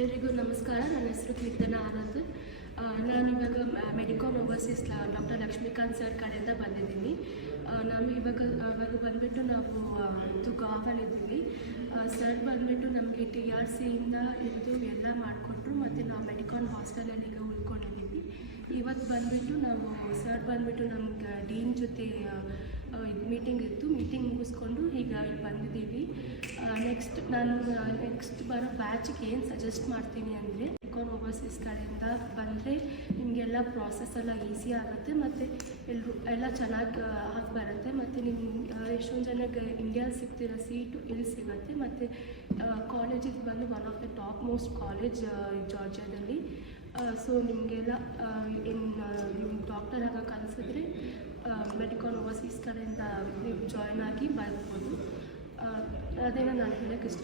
ಎಲ್ರಿಗೂ ನಮಸ್ಕಾರ. ನನ್ನ ಹೆಸರು ಕೀರ್ತನ ಆನಂದ್. ನಾನಿವಾಗ ಮೆಡಿಕಾನ್ ಓವರ್ಸೀಸ್ ಡಾಕ್ಟರ್ ಲಕ್ಷ್ಮೀಕಾಂತ್ ಸರ್ ಕಡೆಯಿಂದ ಬಂದಿದ್ದೀನಿ. ಇವಾಗ ಬಂದುಬಿಟ್ಟು ನಾವು ಗಾವಲ್ಲಿದ್ದೀವಿ. ಸರ್ ಬಂದುಬಿಟ್ಟು ನಮಗೆ TRCಯಿಂದ ಇದ್ದು ಎಲ್ಲ ಮಾಡಿಕೊಟ್ರು ಮತ್ತು ನಾವು ಮೆಡಿಕಾನ್ ಹಾಸ್ಟೆಲಲ್ಲಿ ಈಗ ಉಳ್ಕೊಂಡಿದ್ದೀವಿ. ಇವತ್ತು ಬಂದುಬಿಟ್ಟು ನಾವು ಸರ್ ಬಂದುಬಿಟ್ಟು ನಮ್ಗೆ ಡೀನ್ ಜೊತೆ ಮೀಟಿಂಗ್ ಇತ್ತು. ಮೀಟಿಂಗ್ ಮುಗಿಸ್ಕೊಂಡು ಈಗ ಇಲ್ಲಿ ಬಂದಿದ್ದೀವಿ. ನೆಕ್ಸ್ಟ್ ಬರೋ ಬ್ಯಾಚಿಗೆ ಏನು ಸಜೆಸ್ಟ್ ಮಾಡ್ತೀನಿ ಅಂದರೆ, ಮೆಡಿಕಾನ್ ಓವರ್ಸೀಸ್ ಕಡೆಯಿಂದ ಬಂದರೆ ನಿಮಗೆಲ್ಲ ಪ್ರಾಸೆಸ್ ಎಲ್ಲ ಈಸಿ ಆಗುತ್ತೆ ಮತ್ತು ಎಲ್ಲ ಚೆನ್ನಾಗಿ ಆಗಿ ಬರುತ್ತೆ. ಮತ್ತು ನಿಮ್ಗೆ ಎಷ್ಟೊಂದು ಜನಕ್ಕೆ ಇಂಡಿಯಾದಲ್ಲಿ ಸಿಗ್ತಿರೋ ಸೀಟು ಇಲ್ಲಿ ಸಿಗುತ್ತೆ. ಮತ್ತು ಕಾಲೇಜಿಗೆ ಬಂದು one of the top most college ಜಾರ್ಜಿಯಾದಲ್ಲಿ. ಸೊ ನಿಮಗೆಲ್ಲ ನಿಮ್ಮ ಡಾಕ್ಟರ್ ಆಗೋಕೆ ಅನಿಸಿದ್ರೆ ಮೆಡಿಕಾನ್ ಓವರ್ಸೀಸ್ ಕಡೆಯಿಂದ ನೀವು ಜಾಯ್ನ್ ಆಗಿ ಬರ್ಬೋದು. ಅದೇನೋ ನಾನು ಹೇಳೋಕ್ಕೆ ಇಷ್ಟ.